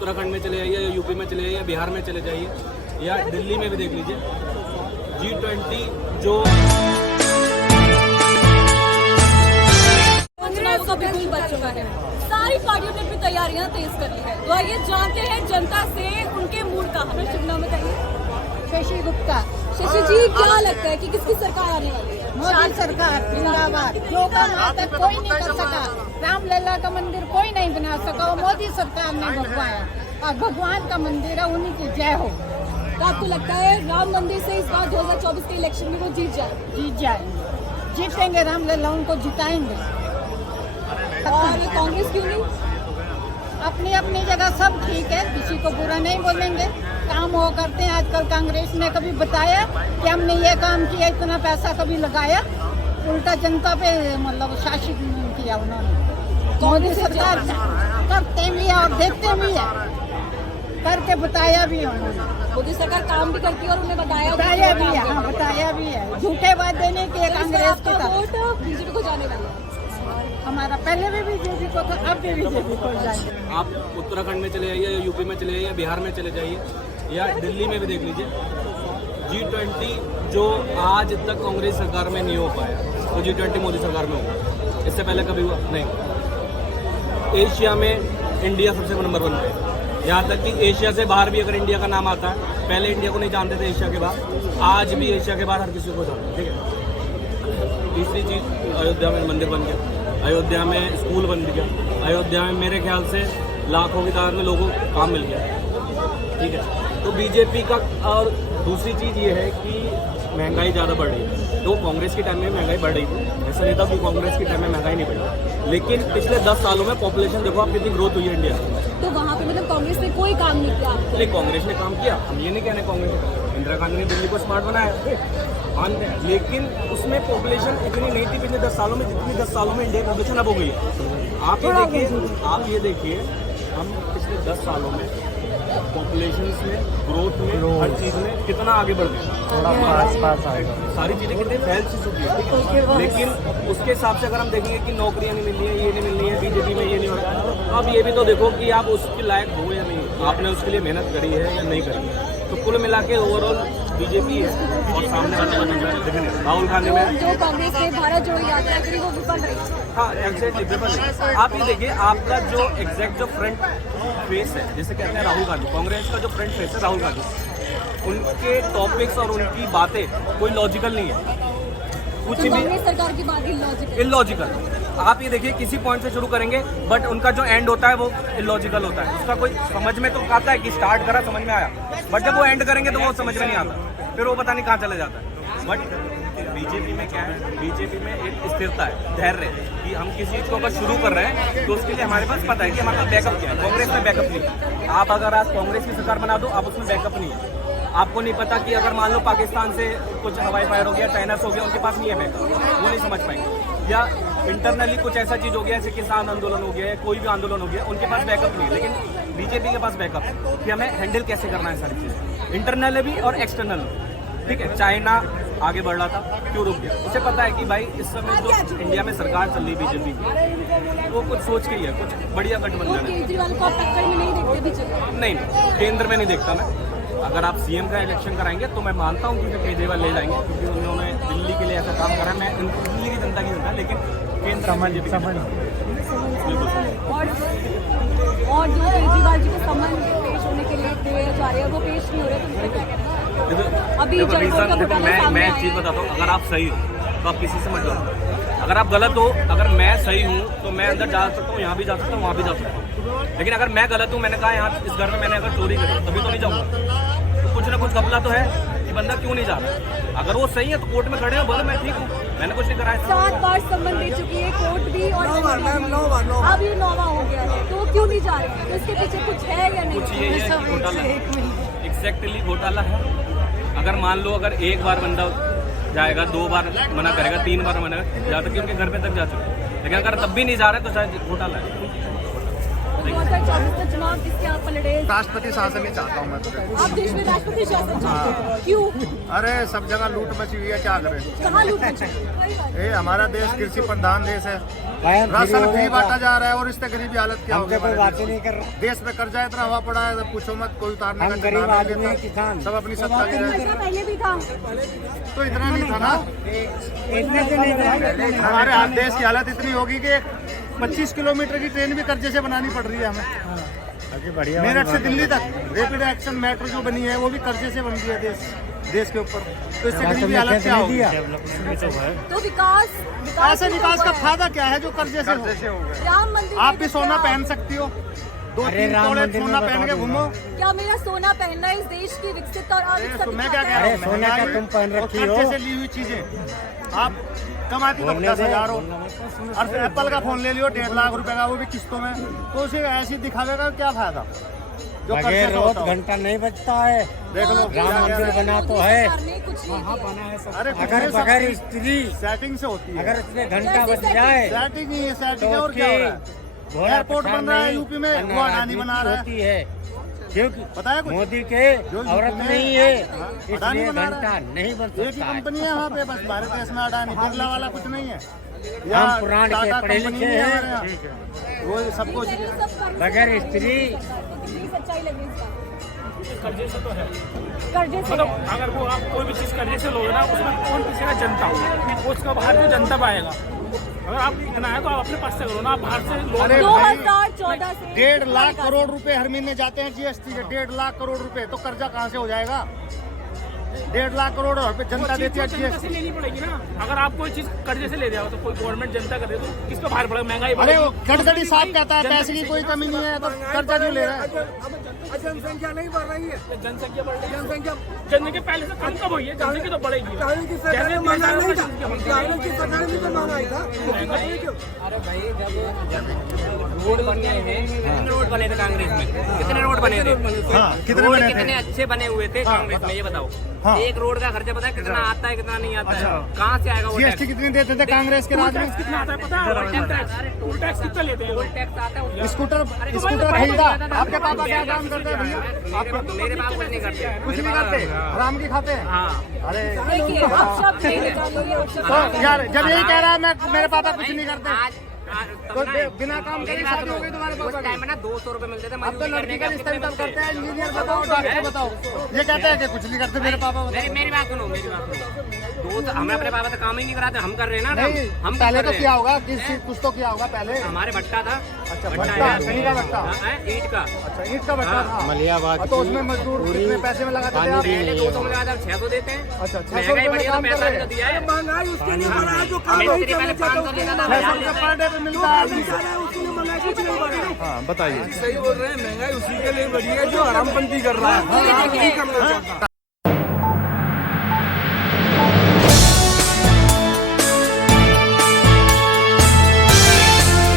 उत्तराखंड में चले जाइए या यूपी में चले जाइए या बिहार में चले जाइए या दिल्ली में भी देख लीजिए, G20 जो चुनाव का बिल्कुल बच चुका है। सारी पार्टियों ने अपनी तैयारियां तेज कर ली है। तो आइए जानते हैं जनता से उनके मूड का। हमें शुभ नाम बताइए। शशि गुप्ता। शशि जी, क्या लगता है कि किसकी सरकार आने वाली है? मोदी सरकार जिंदाबाद। जो काम आज तक कोई नहीं कर सका, रामलला का मंदिर कोई नहीं बना सका, वो मोदी सरकार ने बनवाया और भगवान का मंदिर है, उन्हीं की जय हो। तो आपको लगता है राम मंदिर से इस बार 2024 के इलेक्शन में वो जीत जाए? जीत जाएंगे, जीतेंगे, रामलला उनको जिताएंगे। और कांग्रेस क्यों नहीं? अपनी अपनी जगह सब ठीक है, किसी को बुरा नहीं बोलेंगे, काम वो करते हैं। आजकल कांग्रेस ने कभी बताया कि हमने ये काम किया, इतना पैसा कभी लगाया? उल्टा जनता पे मतलब शासित किया उन्होंने। मोदी सरकार करते भी है और देखते भी है, करके बताया भी है उन्होंने। मोदी सरकार काम भी करती है और उन्हें बताया भी है, हाँ बताया भी है। झूठे बात देने के कांग्रेस की तरफ। वोट बीजेपी को जाने वाला है। हमारा पहले भी बीजेपी को था, अब भी बीजेपी को जाएंगे। आप उत्तराखंड में चले जाइए या यूपी में चले जाइए या बिहार में चले जाइए या दिल्ली में भी देख लीजिए, G20 जो आज तक कांग्रेस सरकार में नहीं हो पाया, तो G20 मोदी सरकार में होगा। इससे पहले कभी हुआ नहीं। एशिया में इंडिया सबसे नंबर 1 पे, यहाँ तक कि एशिया से बाहर भी अगर इंडिया का नाम आता है, पहले इंडिया को नहीं जानते थे एशिया के बाहर, आज भी एशिया के बाहर हर किसी को जानते, ठीक है। तीसरी चीज़, अयोध्या में मंदिर बन गया, अयोध्या में स्कूल बन गया, अयोध्या में मेरे ख्याल से लाखों की तादाद में लोगों को काम मिल गया, ठीक है। तो बीजेपी का, और दूसरी चीज़ ये है कि महंगाई ज़्यादा बढ़ रही है। तो कांग्रेस के टाइम में महंगाई बढ़ रही थी, ऐसा नहीं था कि कांग्रेस के टाइम में महंगाई नहीं बढ़ी, लेकिन पिछले 10 सालों में पॉपुलेशन देखो आप कितनी ग्रोथ हुई है इंडिया में। तो वहाँ पे मतलब कांग्रेस ने कोई काम नहीं किया? नहीं, कांग्रेस ने काम किया, हम ये नहीं कहने कांग्रेस, इंदिरा गांधी ने दिल्ली को स्मार्ट बनाया, लेकिन उसमें पॉपुलेशन इतनी नहीं थी पिछले 10 सालों में जितनी 10 सालों में इंडिया की पॉपुलेशन अब हो गई है। आप ये देखिए हम पिछले 10 सालों में पॉपुलेशन में, ग्रोथ में, हर चीज़ में कितना आगे बढ़ गए, सारी चीज़ें कितनी फैल चुकी है। लेकिन उसके हिसाब से अगर हम देखेंगे कि नौकरियां नहीं मिल रही है, ये नहीं मिल रही है, बीजेपी में ये नहीं हो रहा, तो आप ये भी तो देखो कि आप उसके लायक हो या नहीं, आपने उसके लिए मेहनत करी है या नहीं करी। तो कुल मिला के ओवरऑल बीजेपी है और सामने वाला बन रहा है राहुल गांधी में जो कांग्रेस ने भारत जोड़ो यात्रा करी वो विफल रही। हाँ, एग्जैक्टली विफल है। आप ये देखिए, आपका जो एग्जैक्ट जो फ्रंट फेस है, जैसे कहते हैं राहुल गांधी, कांग्रेस का जो फ्रंट फेस है राहुल गांधी, उनके टॉपिक्स और उनकी बातें कोई लॉजिकल नहीं है, कुछ तो भी कांग्रेस सरकार की बात इलॉजिकल। आप ये देखिए, किसी पॉइंट से शुरू करेंगे बट उनका जो एंड होता है वो इलॉजिकल होता है। उसका कोई समझ में तो आता है कि स्टार्ट करा, समझ में आया, बट जब वो एंड करेंगे तो वो समझ में नहीं आता, फिर वो पता नहीं कहाँ चले जाता है। बट बीजेपी में क्या है, बीजेपी में एक स्थिरता है, धैर्य है कि हम किसी चीज़ को अगर शुरू कर रहे हैं तो उसके लिए हमारे पास पता है कि हमारे पास बैकअप क्या है। कांग्रेस में बैकअप नहीं है। आप अगर आज कांग्रेस की सरकार बना दो, आप उसमें बैकअप नहीं है। आपको नहीं पता कि अगर मान लो पाकिस्तान से कुछ हवाई फायर हो गया, चाइना से हो गया, उनके पास नहीं है बैकअप, वो नहीं समझ पाएंगे। या इंटरनली कुछ ऐसा चीज़ हो गया जैसे किसान आंदोलन हो गया या कोई भी आंदोलन हो गया, उनके पास बैकअप नहीं है। लेकिन बीजेपी के पास बैकअप है कि हमें हैंडल कैसे करना है सारी चीज़ें, इंटरनल भी और एक्सटर्नल, ठीक है। चाइना आगे बढ़ रहा था, क्यों रुक गया? उसे पता है कि भाई इस समय जो इंडिया में सरकार चल रही बीजेपी की, वो कुछ सोच के ही है, कुछ बढ़िया गठबंधन है। केजरीवाल को आप टक्कर में नहीं देखते बीजेपी? नहीं, केंद्र में नहीं देखता मैं। अगर आप सीएम का इलेक्शन कराएंगे तो मैं मानता हूँ कि केजरीवाल ले जाएंगे, क्योंकि उन्होंने दिल्ली के लिए ऐसा काम करा। मैं दिल्ली की जनता की जनता, लेकिन केंद्र समझ और जो केजरीवाल जी को समन पेश होने के लिए दिए जा रहे हैं वो पेश नहीं हो रहे, तो उसमें क्या कहना है? अभी मैं एक चीज़ बताता हूँ, अगर आप सही हो तो आप किसी से मत जाओ, अगर आप गलत हो, अगर मैं सही हूँ तो मैं अंदर जा सकता हूँ, यहाँ भी जा सकता हूँ, वहाँ भी जा सकता हूँ। लेकिन अगर मैं गलत हूँ, मैंने कहा यहाँ इस घर में मैंने अगर चोरी करी तभी तो नहीं जाऊँगा, तो कुछ ना कुछ घपला तो है कि बंदा क्यों नहीं जा रहा। अगर वो सही है तो कोर्ट में खड़े हो, बोलो मैं ठीक हूँ, मैंने कुछ नहीं कराया। 7 बार सम्मन दे चुकी है कोर्ट भी, और अब ये 9वां हो गया है, तो वो क्यों नहीं जा रहे? तो इसके पीछे कुछ है या नहीं? कुछ ये है कि घोटाला, एग्जैक्टली घोटाला है। अगर मान लो अगर एक बार बंदा जाएगा, 2 बार मना करेगा, 3 बार मना करेगा, जहाँ तक कि उनके घर पे तक जा चुके हैं, लेकिन अगर तब भी नहीं जा रहा है तो शायद घोटाला है। 2024 का चुनाव किसके आप पलट कैंडिडेट? राष्ट्रपति शासन ही चाहता हूँ मैं तो। आप देश में राष्ट्रपति शासन चाहते हैं, क्यों? अरे सब जगह लूट मची हुई है, क्या करें। कहाँ लूट मची? ये हमारा देश कृषि प्रधान देश है, राशन फ्री बांटा जा रहा है और इससे गरीबी हालत क्या होगी। बातें नहीं कर रहा। देश में कर्जा इतना हुआ पड़ा है, पूछो मत, कोई उतारने का गरीब ठिकाना आदमी नहीं हैं, देता। किसान। सब अपनी सत्ता ले रहे हैं। पहले भी था। तो इतना नहीं था ना, इतने से नहीं था। हमारे हाथ देश की हालत इतनी होगी कि 25 किलोमीटर की ट्रेन भी कर्जे से बनानी पड़ रही है हमें। बढ़िया मेरठ से दिल्ली तक रैपिड एक्शन मेट्रो जो बनी है वो भी कर्जे से बन रही है देश के ऊपर। तो इससे गरीबी हालत क्या होगी। तो विकास ऐसे विकास का फायदा क्या है जो कर्जे से हो। राम मंदिर, आप भी सोना पहन सकती हो, 2-3 तोले सोना पहन के घूमो। क्या मेरा सोना पहनना इस देश की विकसित और अविकसित मैं क्या कह रहा हूँ, सोना का तुम पहन रखी हो। कर्जे से ली हुई चीजें आप कमाती तो 10,000 हो, और एप्पल का फोन ले लियो 1.5 लाख रुपए का, वो भी किस्तों में, तो उसे ऐसे दिखावे का क्या फायदा। जो कर्जे से रोज होता हो। घंटा नहीं बचता है। देख लो राम मंदिर बना तो है, कुछ नहीं किया। अरे अगर बगैर स्त्री सेटिंग से होती है। अगर उसमें घंटा बच जाए सेटिंग ही है, सेटिंग है तो और क्या हो रहा है। एयरपोर्ट बन रहा है यूपी में, वो अडानी बना रहा है। होती है, क्योंकि पता है कुछ? मोदी के जो औरत यूपी में नहीं है, अडानी इसलिए बना रहा घंटा है। नहीं बन एक ही सकता है। कंपनी है वहाँ पे, बस भारत देश में अडानी, बिरला वाला कुछ नहीं है। हम पुराण के टाटा पढ़े कंपनी लिखे नहीं है हैं। हमारे यहाँ। वो सब कुछ बगैर स्त्री कितनी सच्चाई लगी इसका? कर्जे से तो है, कर्जे से मतलब अगर वो आप कोई भी चीज़ कर्जे से लोगे ना, उसमें कौन पीछेगा? जनता। वो उसका बाहर से जनता पाएगा। अगर आप इतना है तो आप अपने पास से करो ना, आप बाहर से लोग। अरे भाई, 2014 से 1.5 लाख करोड़ रुपए हर महीने जाते हैं जीएसटी के, 1.5 लाख करोड़ रुपए, तो कर्जा कहाँ से हो जाएगा। 1.5 लाख करोड़ रुपए जनता देती है जनता से जीएसटी। लेनी पड़ेगी ना। अगर आप कोई चीज़ कर्जे से ले जाओ तो कोई गवर्नमेंट जनता कर रही है तो किस पे भार पड़ेगा? महंगाई अरे बढ़ेगी। वो गडकरी साहब कहता है पैसे की कोई कमी नहीं है, तो कर्जा क्यों ले रहा है। जनसंख्या नहीं बढ़ रही है। जनसंख्या बढ़ रही है। जनसंख्या जनसंख्या पहले से कम कब हुई है? जनसंख्या तो बढ़ेगी। पहले की सरकार जैसे में महंगाई नहीं था, जनसंख्या पहले की सरकार में तो महंगाई था। रोड बन गए हैं, कितने रोड बने थे कांग्रेस में? कितने रोड बने थे? हाँ, कितने रोड बने थे? कितने अच्छे बने हुए थे कांग्रेस में, ये बताओ। हाँ। एक रोड का खर्चा पता है कितना आता है, कितना नहीं आता है? कहाँ से आएगा वो जीएसटी टैक्स? कितनी देते थे कांग्रेस के राज में। कितना आता है पता है? टोल टैक्स कितना लेते हैं? टोल टैक्स आता है स्कूटर खरीदा, आपके पापा क्या काम करते हैं भैया। मेरे बाप कुछ नहीं करते। कुछ नहीं करते, हराम की खाते हैं। हाँ, अरे देखिए, आप शब्द नहीं निकालिए, आप शब्द तो यार जब यही कह रहा है मैं, मेरे पापा कुछ नहीं करते, आज तो बिना काम करे शादी हो गई तुम्हारे उस पापा टाइम में ना 200 रुपए मिलते थे अब तो मजदूरी लड़की करने का के। रिश्ता भी तब करते हैं, इंजीनियर बताओ, डॉक्टर बताओ, ये कहते हैं कि कुछ नहीं करते मेरे पापा बताओ। मेरी बात सुनो, मेरी बात सुनो। हमें अपने पापा तो काम ही नहीं कराते, हम कर रहे हैं ना। नहीं, हम पहले कर तो रहे किया हैं। होगा, कुछ तो किया होगा पहले। हमारे भट्टा था। अच्छा, भट्टा भट्टा, है, कहीं का भट्टा? हाँ, ईंट का। अच्छा, ईंट का भट्टा था। मलियाबाद तो उसमें मजदूर कितने पैसे में लगाते थे आप। पहले 200 में लगाते, 600 देते हैं। अच्छा, 600 महंगाई रुपए में बढ़ी है तो काम कर पैसा रहे भी हैं। तो दिया है। महंगाई उसके लिए बढ़ा है जो काम हमें नहीं इससे पहले करना 500 देता था, 600 रुपए पर डे पे मिलता है आदमी को। चाहता। उसके लिए महंगाई कुछ नहीं बढ़ी है। हाँ बताइए। सही बोल रहे हैं, महंगाई उसी के लिए बढ़ी है जो हरामपंथी कर रहा है।